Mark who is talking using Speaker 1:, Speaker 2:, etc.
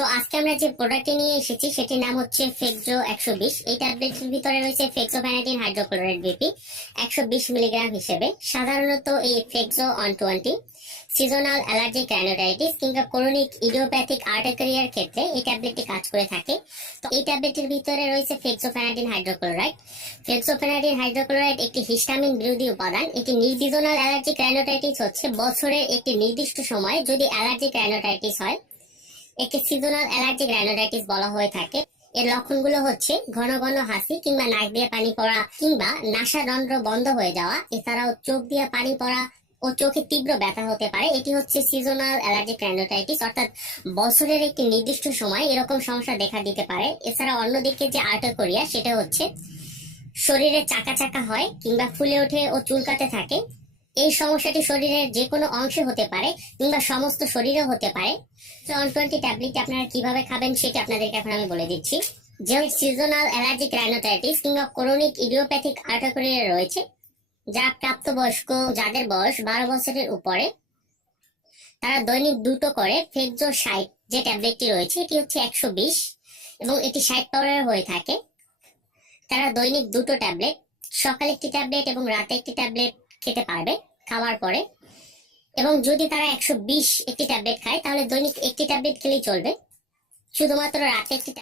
Speaker 1: তো আজকে আমরা যে প্রোডাক্টটি নিয়ে এসেছি, সেটির নাম হচ্ছে ফেক্সো একশো বিশ। এই ট্যাবলেটের ভিতরে রয়েছে ফেক্সো ফেক্সোফ্যানাডিন হাইড্রোক্লোরাইড বিপি একশো বিশ মিলিগ্রাম হিসেবে। সাধারণত এই Fexo one twenty seasonal allergic rhinitis কিংবা ক্রনিক ইডিওপ্যাথিক আর্টেকারিয়ার ক্ষেত্রে এই ট্যাবলেটটি কাজ করে থাকে। তো এই ট্যাবলেটের ভিতরে রয়েছে ফেক্সোফ্যানাডিন হাইড্রোক্লোরাইড ফেক্সোফেনাডিন হাইড্রোক্লোরাইড একটি হিস্টামিন বিরোধী উপাদান। এটি নির্বিজনাল অ্যালার্জিক রাইনোটাইটিস হচ্ছে বছরের একটি নির্দিষ্ট সময়ে যদি অ্যালার্জিক রাইনোটাইটিস হয় একে সিজনাল অ্যালার্জিক রাইনোটাইটিস বলা হয়ে থাকে। এর লক্ষণগুলো হচ্ছে ঘন ঘন হাসি কিংবা নাক দিয়ে পানি পড়া কিংবা নাসারন্ধ্র বন্ধ হয়ে যাওয়া, এছাড়াও চোখ দিয়ে পানি পড়া ও চোখে তীব্র ব্যথা হতে পারে। এটি হচ্ছে সিজনাল অ্যালার্জিক রাইনোটাইটিস অর্থাৎ বছরের একটি নির্দিষ্ট সময় এরকম সমস্যা দেখা দিতে পারে। এছাড়া অন্যদিকে যে আর্টোকোরিয়া, সেটা হচ্ছে শরীরে চাকা চাকা হয় কিংবা ফুলে ওঠে ও চুলকাতে থাকে। এই সমস্যাটি শরীরের যে কোনো অংশে হতে পারে কিংবা সমস্ত শরীরেও হতে পারে। তো অন টোয়েন্টি ট্যাবলেট আপনারা কীভাবে খাবেন সেটা আপনাদেরকে এখন আমি বলে দিচ্ছি। যেমন সিজনাল অ্যালার্জিক রাইনোটাইটিস কিংবা ক্রনিক ইডিওপ্যাথিক আর্টাকোরিয়া রয়েছে যারা প্রাপ্তবয়স্ক, যাদের বয়স বারো বছরের উপরে, তারা দৈনিক দুটো করে ফেকজো সাইট যে ট্যাবলেটটি রয়েছে, এটি হচ্ছে একশো বিশ এবং এটি ষাট পাউডার হয়ে থাকে। তারা দৈনিক দুটো ট্যাবলেট, সকালে একটি ট্যাবলেট এবং রাতে একটি ট্যাবলেট খেতে পারবে খাওয়ার পরে। এবং যদি তারা একশো বিশ একটি ট্যাবলেট খায়, তাহলে দৈনিক একটি ট্যাবলেট খেলেই চলবে। শুধুমাত্র রাতে একটি